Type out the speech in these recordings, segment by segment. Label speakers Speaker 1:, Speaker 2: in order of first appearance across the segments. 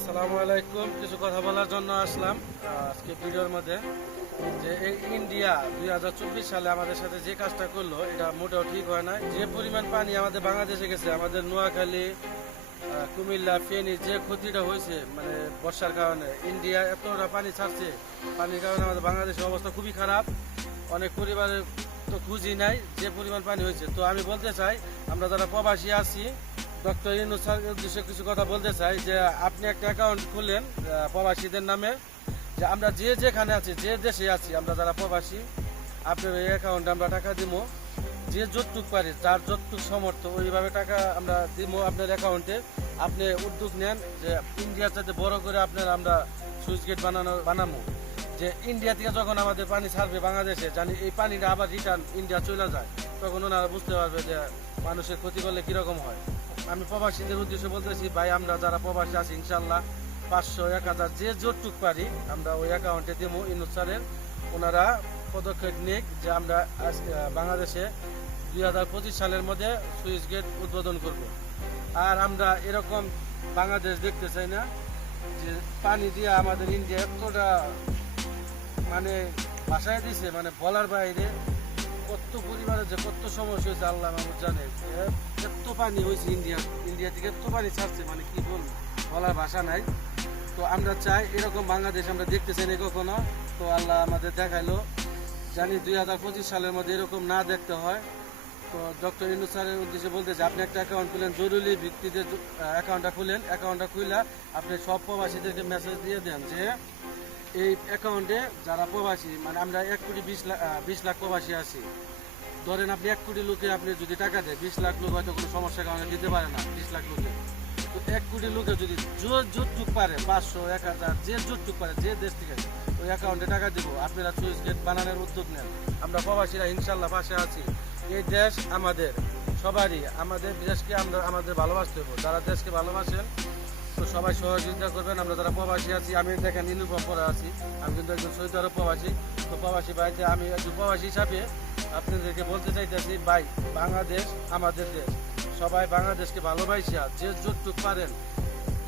Speaker 1: আসসালামু আলাইকুম। কিছু কথা বলার জন্য আসলাম আজকে ভিডিওর মধ্যে। যে এই ইন্ডিয়া দুই হাজার চব্বিশ সালে আমাদের সাথে যে কাজটা করল, এটা মোটেও ঠিক হয় না। যে পরিমাণ পানি আমাদের বাংলাদেশে গেছে, আমাদের নোয়াখালী কুমিল্লা, ফেনী, যে ক্ষতিটা হয়েছে মানে বর্ষার কারণে, ইন্ডিয়া এতটা পানি ছাড়ছে, পানির কারণে আমাদের বাংলাদেশের অবস্থা খুবই খারাপ। অনেক পরিবারের তো খুঁজি নাই যে পরিমাণ পানি হয়েছে। তো আমি বলতে চাই, আমরা যারা প্রবাসী আছি ডক্টর ইউনুস স্যারের উদ্দেশ্যে কিছু কথা বলতে চাই যে আপনি একটা অ্যাকাউন্ট আহ, প্রবাসীদের নামে। যে আমরা যে যেখানে আছি যে দেশে আছি আমরা যারা প্রবাসী আপনার এই অ্যাকাউন্টে আমরা টাকা দিব যে যতটুক পারি যার যতটুক সমর্থ ওইভাবে টাকা আমরা দিব আপনার অ্যাকাউন্টে আপনি উদ্যোগ নেন যে ইন্ডিয়ার সাথে বড় করে আপনার আমরা সুইচ গেট বানানো বানাবো যে ইন্ডিয়া থেকে যখন আমাদের পানি ছাড়বে বাংলাদেশে জানি এই পানিটা আবার রিটার্ন ইন্ডিয়া চলে যায় তখন ওনারা বুঝতে পারবে যে মানুষের ক্ষতি করলে কীরকম হয়। আমি প্রবাসীদের উদ্দেশ্যে বলতেছি, ভাই, আমরা যারা প্রবাসী আছি ইনশাল্লাহ পাঁচশো, এক হাজার যে যতটুক পারি আমরা ওই অ্যাকাউন্টে দেবো। ইনুস স্যারের ওনারা পদক্ষেপ নিক যে আমরা বাংলাদেশে দুই হাজার পঁচিশ সালের মধ্যে সুইচ গেট উদ্বোধন করব। আর আমরা এরকম বাংলাদেশ দেখতে চাই না যে পানি দিয়ে আমাদের ইন্ডিয়া এতটা মানে ভাষায় দিছে মানে বলার বাইরে কত পরিবারের যে কত সমস্যা হয়েছে, আল্লাহ মাহমুদ জানে। এ- এত পানি হয়েছে ইন্ডিয়া ইন্ডিয়া থেকে এত পানি ছাড়ছে মানে কি বল বলার ভাষা নাই। তো আমরা চাই, এরকম বাংলাদেশ আমরা দেখতে চাই না কখনো। তো আল্লাহ আমাদের দেখাইলো। জানি দুই হাজার পঁচিশ সালের মধ্যে এরকম না দেখতে হয়। তো ডক্টর ইনু স্যারের উদ্দেশ্যে বলতেছে, আপনি একটা অ্যাকাউন্ট খুলেন, জরুরি ভিত্তিতে অ্যাকাউন্টটা খুলেন অ্যাকাউন্টটা খুলে আপনি সব প্রবাসীদেরকে মেসেজ দিয়ে দেন যে এই অ্যাকাউন্টে যারা প্রবাসী মানে আমরা এক কোটি বিশ লাখ বিশ লাখ প্রবাসী আছি। ধরেন আপনি এক কোটি লোকে আপনি যদি টাকা দেয় বিশ লাখ লোক হয়তো কোনো সমস্যার কারণে দিতে পারে না, বিশ লাখ লোকে। তো এক কোটি লোকে যদি জোরটুক পারে, পাঁচশো, এক হাজার, যে জোরটুক পারে, যে দেশ থেকে, ওই অ্যাকাউন্টে টাকা দিব। আপনারা সুইচ গেট বানানোর উদ্যোগ নেন। আমরা প্রবাসীরা ইনশাল্লাহ পাশে আছি। এই দেশ আমাদের, সবারই, আমাদের দেশকে আমরা, আমাদের ভালোবাসতে হবে যারা দেশকে ভালোবাসেন তো সবাই সহযোগিতা করবেন। আমরা যারা প্রবাসী আছি, আমি দেখেন ইউনিফর্ম পরে আছি। আমি কিন্তু একজন সৈয়দ আরব প্রবাসী। তো প্রবাসী ভাইতে আমি একজন প্রবাসী হিসাবে আপনাদেরকে বলতে চাইতেছি, ভাই, বাংলাদেশ আমাদের দেশ। সবাই বাংলাদেশকে ভালোবাসিয়া যে যতটুক পারেন,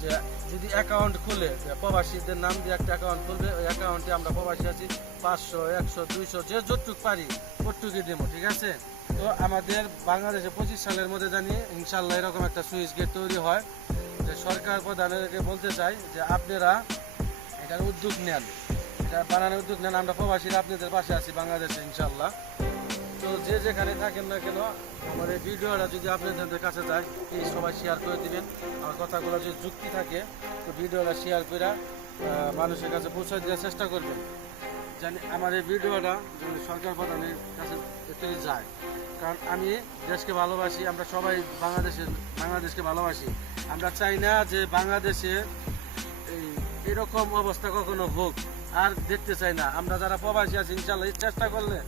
Speaker 1: যে যদি অ্যাকাউন্ট খুলে প্রবাসীদের নাম দিয়ে একটা অ্যাকাউন্ট খুলবে, ওই অ্যাকাউন্টে আমরা প্রবাসী আছি, পাঁচশো, একশো, দুইশো, যে যতটুক পারি ততটুকুই দেবো, ঠিক আছে? তো আমাদের বাংলাদেশে পঁচিশ সালের মধ্যে জানি ইনশাল্লাহ এরকম একটা সুইচ গেট তৈরি হয়। সরকার প্রধানকে বলতে চাই যে আপনারা এটার উদ্যোগ নেন। এটা বানানোর উদ্যোগ নেন। আমরা প্রবাসীরা আপনাদের পাশে আছি বাংলাদেশে ইনশাল্লাহ তো যে যেখানে থাকেন না কেন, আমার এই ভিডিওটা যদি আপনাদের কাছে যায় এই সবাই শেয়ার করে দিবেন। আমার কথাগুলো যদি যুক্তি থাকে, তো ভিডিওটা শেয়ার করে মানুষের কাছে পৌঁছে দেওয়ার চেষ্টা করবেন। জানি আমার এই ভিডিওটা যেন সরকার প্রধানের কাছে এতই যায়। কারণ আমি দেশকে ভালোবাসি, আমরা সবাই বাংলাদেশের, বাংলাদেশকে ভালোবাসি। আমরা চাই না যে বাংলাদেশে এই, এরকম অবস্থা কখনো হোক, আর দেখতে চাই না। আমরা যারা প্রবাসী আছি ইনশাল্লাহ চেষ্টা করলে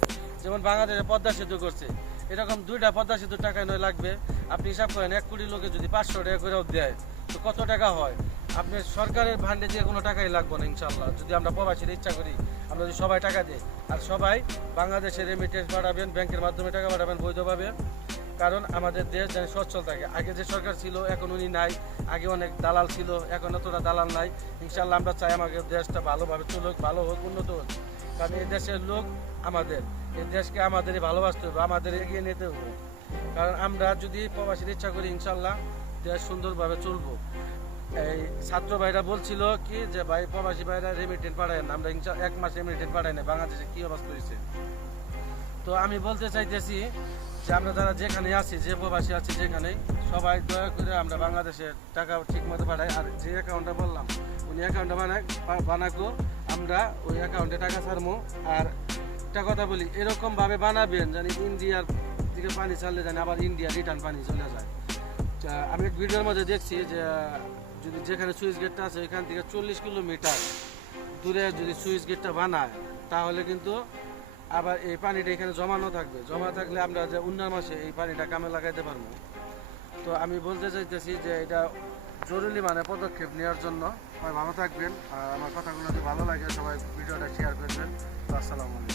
Speaker 1: যেমন বাংলাদেশে পদ্মা সেতু করছে, এরকম দুইটা পদ্মা সেতু টাকা নয় লাগবে। আপনি হিসাব করেন, এক কোটি লোকে যদি পাঁচশো টাকা করেও দেয়, তো কত টাকা হয়? আপনি সরকারের ভান্ডে দিয়ে কোনো টাকাই লাগবে না ইনশাল্লাহ যদি আমরা প্রবাসীর ইচ্ছা করি, আমরা যদি সবাই টাকা দিই, আর সবাই বাংলাদেশের রেমিটেন্স পাঠাবেন ব্যাংকের মাধ্যমে টাকা পাঠাবেন বৈধভাবে কারণ আমাদের দেশ যেন সচ্ছল থাকে। আগে যে সরকার ছিল, এখন উনি নাই। আগে অনেক দালাল ছিল, এখন অতটা দালাল নাই। ইনশাল্লাহ আমরা চাই আমাদের দেশটা ভালোভাবে চলুক, ভালো হোক, উন্নত হোক। কারণ এই দেশের লোক আমাদের। এই দেশকে আমাদেরই ভালোবাসতে হবে, আমাদের এগিয়ে নিতে হবে। কারণ আমরা যদি প্রবাসীর ইচ্ছা করি ইনশাল্লাহ দেশ সুন্দরভাবে চলবো। এই ছাত্র ভাইরা বলছিল কি যে, ভাই, প্রবাসী ভাইরা রেমিটেন্ট পাঠায় না। আমরা এক মাস রেমিটেন্ট পাঠাই না বাংলাদেশে কি অবস্থা হয়েছে তো আমি বলতে চাইতেছি যে, আমরা যারা যেখানে আছি, যে প্রবাসী আছি যেখানে, সবাই দয়া করে আমরা বাংলাদেশে টাকা ঠিক মতো পাঠাই। আর যে অ্যাকাউন্টটা বললাম, উনি অ্যাকাউন্টটা বানাক বানাকো, আমরা ওই অ্যাকাউন্টে টাকা ছাড়বো আর একটা কথা বলি, এরকমভাবে বানাবেন জানি ইন্ডিয়ার দিকে পানি ছাড়লে জানি আবার ইন্ডিয়া রিটার্ন পানি চলে যায়। আমি ভিডিওর মধ্যে দেখছি যে যদি যেখানে সুইচ গেটটা আছে এখান থেকে চল্লিশ কিলোমিটার দূরে যদি সুইচ গেটটা বানায়, তাহলে কিন্তু আবার এই পানিটা এখানে জমানো থাকবে। জমা থাকলে আমরা যে উন্নয়ন মাসে এই পানিটা কামে লাগাইতে পারব। তো আমি বলতে চাইতেছি যে এটা জরুরি মানে পদক্ষেপ নেওয়ার জন্য। সবাই ভালো থাকবেন। আর আমার কথাগুলো যদি ভালো লাগে, সবাই ভিডিওটা শেয়ার করবেন। আসসালামু আলাইকুম।